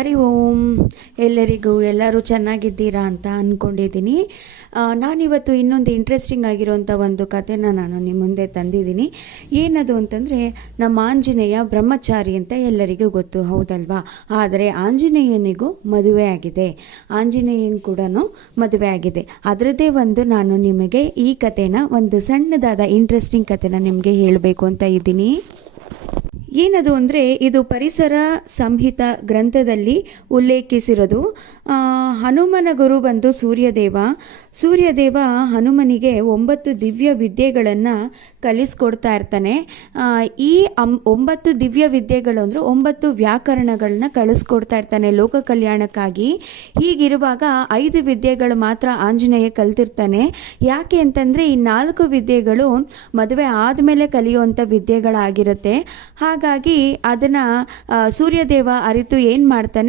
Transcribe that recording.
ಹರಿ ಓಂ. ಎಲ್ಲರೂ ಚೆನ್ನಾಗಿದ್ದೀರಾ ಅಂತ ಅಂದ್ಕೊಂಡಿದ್ದೀನಿ. ನಾನಿವತ್ತು ಇನ್ನೊಂದು ಇಂಟ್ರೆಸ್ಟಿಂಗ್ ಆಗಿರೋಂಥ ಒಂದು ಕಥೆನ ನಾನು ನಿಮ್ಮ ಮುಂದೆ ತಂದಿದ್ದೀನಿ. ಏನದು ಅಂತಂದರೆ, ನಮ್ಮ ಆಂಜನೇಯ ಬ್ರಹ್ಮಚಾರಿ ಅಂತ ಎಲ್ಲರಿಗೂ ಗೊತ್ತು, ಹೌದಲ್ವಾ? ಆದರೆ ಆಂಜನೇಯನಿಗೂ ಮದುವೆ ಆಗಿದೆ. ಆಂಜನೇಯನ್ ಕೂಡ ಮದುವೆ ಆಗಿದೆ. ಅದರದ್ದೇ ನಾನು ನಿಮಗೆ ಈ ಕಥೆನ, ಒಂದು ಸಣ್ಣದಾದ ಇಂಟ್ರೆಸ್ಟಿಂಗ್ ಕಥೆನ ನಿಮಗೆ ಹೇಳಬೇಕು ಅಂತ ಇದ್ದೀನಿ. ಏನದು ಅಂದರೆ, ಇದು ಪರಿಸರ ಸಂಹಿತ ಗ್ರಂಥದಲ್ಲಿ ಉಲ್ಲೇಖಿಸಿರೋದು. ಹನುಮನ ಗುರು ಬಂದು ಸೂರ್ಯದೇವ ಹನುಮನಿಗೆ 9 ದಿವ್ಯ ವಿದ್ಯೆಗಳನ್ನು ಕಲಿಸ್ಕೊಡ್ತಾ ಇರ್ತಾನೆ. ಈ 9 ದಿವ್ಯ ವಿದ್ಯೆಗಳು ಅಂದರೆ 9 ವ್ಯಾಕರಣಗಳನ್ನ ಕಳಿಸ್ಕೊಡ್ತಾ ಇರ್ತಾನೆ ಲೋಕ ಕಲ್ಯಾಣಕ್ಕಾಗಿ. ಹೀಗಿರುವಾಗ 5 ವಿದ್ಯೆಗಳು ಮಾತ್ರ ಆಂಜನೇಯ ಕಲ್ತಿರ್ತಾನೆ. ಯಾಕೆ ಅಂತಂದರೆ, ಈ 4 ವಿದ್ಯೆಗಳು ಮದುವೆ ಆದಮೇಲೆ ಕಲಿಯುವಂಥ ವಿದ್ಯೆಗಳಾಗಿರುತ್ತೆ. ಹಾಗಾಗಿ ಅದನ್ನು ಸೂರ್ಯದೇವ ಅರಿತು ಏನು ಮಾಡ್ತಾನೆ,